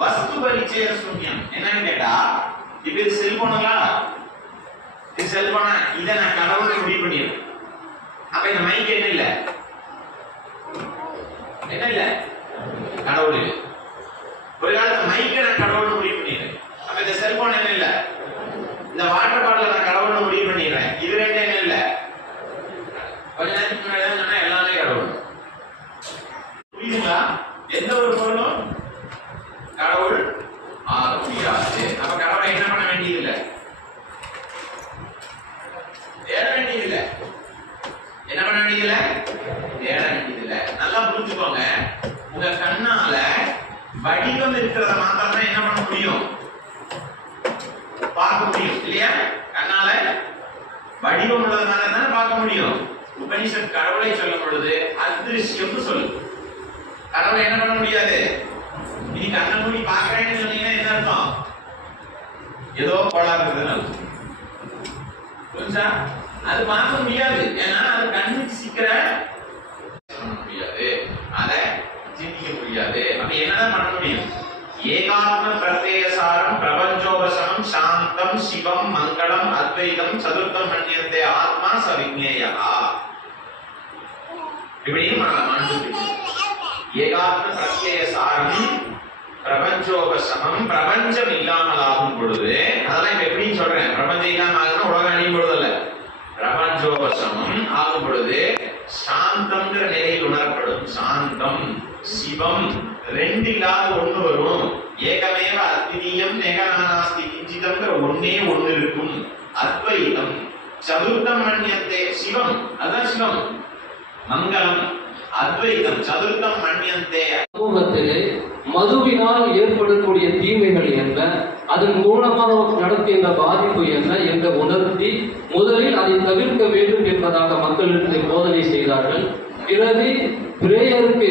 வஸ்து பரிச்சய சூன்யம். என்னன்னு கேட்டா, இப்ப இது செல்போனுங்களா, இது செல்போனா, இதை நான் கடவுள் முடிவு பண்ணிடுறேன். அப்ப இந்த மைக் என்ன இல்ல, என்ன இல்ல, கடவுள் இல்லை. ஒரு காலத்துல மைக்கை நான் கடவுள் முடிவு பண்ணிடுறேன். அப்ப இந்த செல்போன் என்ன இல்ல, இந்த வாட்டர் பாட்டில் நான் கடவுள் முடிவு பண்ணிடுறேன். இது ரெண்டு என்ன இல்ல. கொஞ்ச நேரத்துக்கு முன்னாடி தான் சொன்னா எல்லாமே கடவுள். புரியுதுங்களா? எந்த ஒரு பொருளும் கடவுள் ஆக முடியாது. அப்ப கடவுளை என்ன பண்ண வேண்டியது இல்லை, தேட வேண்டியது இல்லை. என்ன பண்ண வேண்டியது இல்லை, தேட வேண்டியது இல்லை. நல்லா புரிஞ்சுக்கோங்க. உங்க கண்ணால வடிவம் இருக்கிறத மாத்திரம் தான் என்ன பண்ண முடியும், பார்க்க முடியும் இல்லையா? கண்ணால வடிவம் உள்ளதுனால தான் பார்க்க முடியும். உபனிஷத் கடவுளை சொல்லும் பொழுது அதிருஷ்யம் சொல்லு. கடவுளை என்ன பண்ண முடியாது. நீ கண்ணை மூடி பார்க்கறேன்னு சொன்னீங்கன்னா என்ன அர்த்தம், ஏதோ கோளாறு இருக்குதுன்னு புரிஞ்சா? அது பார்க்க முடியாது. ஏன்னா அது கண்ணுக்கு சிக்கிற முடியாது, அதை சிந்திக்க முடியாது. அப்ப என்னதான் பண்ண முடியும்? ஏகாத்ம பிரத்யேசாரம் பிரபஞ்சோபசம் சாந்தம் சிவம் மங்களம் அத்வைதம் சதுர்த்தம் மன்யந்தே ஆத்மா சவிஞேயா. இப்படியும் ஏகாத்ம பிரத்யேசாரம் பிரபஞ்சோபசமம், பிரபஞ்சம் இல்லாமல் ஆகும் பொழுது, அதெல்லாம் இப்ப எப்படின்னு சொல்றேன், பிரபஞ்சம் இல்லாம ஆகுதுன்னா உலகம் அழியும் பொழுது அல்ல, பிரபஞ்சோபசமம் ஆகும் பொழுது சாந்தம்ங்கிற நிலையில் உணரப்படும். சாந்தம் சிவம் ரெண்டு இல்லாத ஒண்ணு வரும். ஏகமேவ அத்விதீயம் ஏகநானாஸ்தி கிஞ்சிதம்ங்கிற ஒன்னே ஒண்ணு இருக்கும். அத்வைதம் சதுர்த்தம் மன்யந்தே, சிவம் அதான் சிவம், மங்களம் அத்வைதம் சதுர்த்தம் மன்யந்தே. சமூகத்திலே மதுவினால் ஏற்படக்கூடிய தீமைகள் என்ன, அதன் மூலமாக நடத்துகின்ற பாதிப்பு என்ன என்று உணர்த்தி முதலில் அதை தவிர்க்க வேண்டும் என்பதாக மக்களுக்கு போதனை செய்தார்கள். பிறகு பிரேயருக்கு